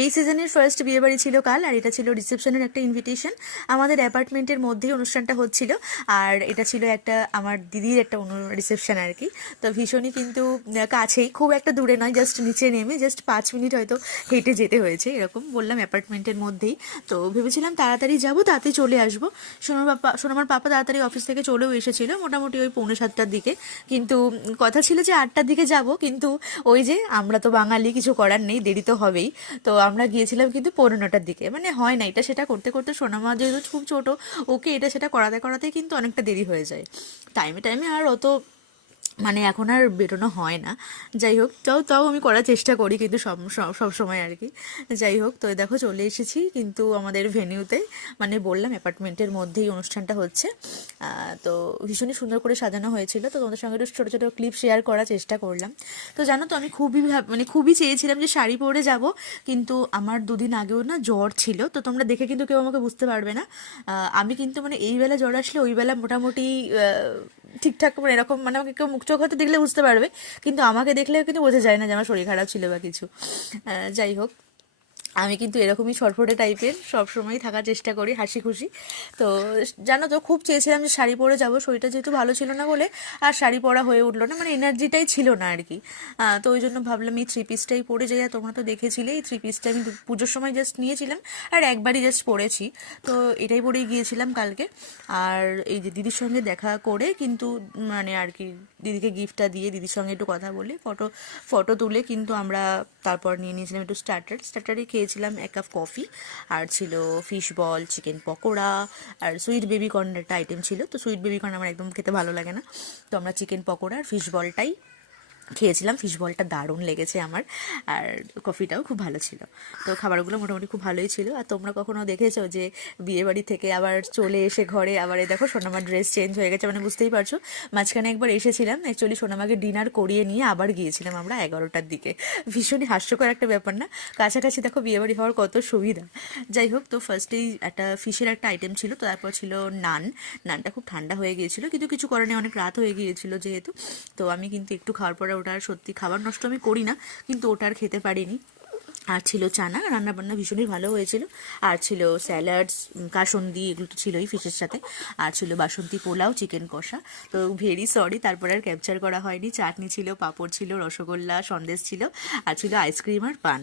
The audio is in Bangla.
এই সিজনের ফার্স্ট বিয়েবাড়ি ছিল কাল, আর এটা ছিল রিসেপশনের একটা ইনভিটেশন। আমাদের অ্যাপার্টমেন্টের মধ্যেই অনুষ্ঠানটা হচ্ছিল, আর এটা ছিল একটা আমার দিদির একটা রিসেপশন আর কি। তো ভীষণই কিন্তু কাছেই, খুব একটা দূরে নয়, জাস্ট নিচে নেমে জাস্ট 5 মিনিট হয়তো হেঁটে যেতে হয়েছে, এরকম বললাম অ্যাপার্টমেন্টের মধ্যেই। তো ভেবেছিলাম তাড়াতাড়ি যাবো, তাড়াতাড়ি চলে আসবো। সোনামার পাপা তাড়াতাড়ি অফিস থেকে চলেও এসেছিল, মোটামুটি ওই 6:45টার দিকে। কিন্তু কথা ছিল যে 8টার দিকে যাব, কিন্তু ওই যে আমরা তো বাঙালি, কিছু করার নেই, দেরি তো হবেই। তো আমরা গিয়েছিলাম কিন্তু 9:45টার দিকে, মানে হয় না, এটা সেটা করতে করতে সোনামা যেহেতু খুব ছোট, ওকে এটা সেটা করাতে করাতেই কিন্তু অনেকটা দেরি হয়ে যায়। টাইমে টাইমে আর অত মানে এখন আর বেরোনো হয় না। যাই হোক, তাও তাও আমি করার চেষ্টা করি, কিন্তু সব সময় আর কি। যাই হোক, তো দেখো চলে এসেছি কিন্তু আমাদের ভেন্যুতে, মানে বললাম অ্যাপার্টমেন্টের মধ্যেই অনুষ্ঠানটা হচ্ছে। তো ভীষণই সুন্দর করে সাজানো হয়েছিল, তো তোমাদের সঙ্গে একটু ছোটো ছোটো ক্লিপ শেয়ার করার চেষ্টা করলাম। তো জানো তো, আমি মানে খুবই চেয়েছিলাম যে শাড়ি পরে যাব, কিন্তু আমার 2 দিন আগেও না জ্বর ছিল, তো তোমরা দেখে কিন্তু কেউ আমাকে বুঝতে পারবে না। আমি কিন্তু মানে এই বেলা জ্বর আসলে ওই বেলা মোটামুটি ঠিকঠাক, মানে এরকম, মানে আমাকে কেউ মুখ চোখ হয়তো দেখলে বুঝতে পারবে, কিন্তু আমাকে দেখলেও কিন্তু বোঝা যায় না যে আমার শরীর খারাপ ছিল বা কিছু। যাই হোক, আমি কিন্তু এরকমই ছটফটে টাইপের সবসময়ই থাকার চেষ্টা করি, হাসি খুশি। তো জানো তো, খুব চেয়েছিলাম যে শাড়ি পরে যাব, শরীরটা যেহেতু ভালো ছিল না বলে আর শাড়ি পরা হয়ে উঠলো না, মানে এনার্জিটাই ছিল না আর কি। তো ওই জন্য ভাবলাম এই 3 পিসটাই পরে যাই। আর তোমরা তো দেখেছিলে এই 3 পিসটা আমি পুজোর সময় জাস্ট নিয়েছিলাম, আর একবারই জাস্ট পরেছি। তো এটাই পরেই গিয়েছিলাম কালকে। আর এই যে দিদির সঙ্গে দেখা করে কিন্তু, মানে আর কি, দিদিকে গিফটটা দিয়ে দিদির সঙ্গে একটু কথা বলে ফটো ফটো তুলে কিন্তু আমরা তারপর নিয়ে নিয়েছিলাম একটু স্টার্টারে খেয়েছিলাম 1 কাপ কফি, আর ছিল ফিশ বল, চিকেন পকোড়া, আর সুইট বেবিকর্নের একটা আইটেম ছিল। তো সুইট বেবিকর্ন আমার একদম খেতে ভালো লাগে না, তো আমরা চিকেন পকোড়া আর ফিশ বলটাই খেয়েছিলাম। ফিশ বলটা দারুণ লেগেছে আমার, আর কফিটাও খুব ভালো ছিল। তো খাবারগুলো মোটামুটি খুব ভালোই ছিল। আর তোমরা কখনো দেখেছো যে বিয়েবাড়ি থেকে আবার চলে এসে ঘরে আবার এই দেখো সোনামার ড্রেস চেঞ্জ হয়ে গেছে, মানে বুঝতেই পারছো। মাঝখানে একবার এসেছিলাম, অ্যাকচুয়ালি সোনামাকে ডিনার করিয়ে নিয়ে আবার গিয়েছিলাম আমরা 11টার দিকে। ভীষণই হাস্যকর একটা ব্যাপার না, কাছাকাছি দেখো বিয়েবাড়ি হওয়ার কত সুবিধা। যাই হোক, তো ফার্স্টেই একটা ফিশের একটা আইটেম ছিল, তো তারপর ছিল নানটা খুব ঠান্ডা হয়ে গিয়েছিল, কিন্তু কিছু করার নেই, অনেক রাত হয়ে গিয়েছিল যেহেতু। তো আমি কিন্তু একটু খাওয়ার পরে, ওটা আর সত্যি খাবার নষ্ট আমি করি না, কিন্তু ওটা আর খেতে পারিনি। আর ছিল চানা, রান্নাবান্না ভীষণই ভালো হয়েছিল। আর ছিল স্যালাডস, কাসন্দি, এগুলো তো ছিলই ফিশের সাথে। আর ছিল বাসন্তী পোলাও, চিকেন কষা। তো ভেরি সরি, তারপরে আর ক্যাপচার করা হয়নি। চাটনি ছিল, পাঁপড় ছিল, রসগোল্লা, সন্দেশ ছিল, আর ছিল আইসক্রিম আর পান।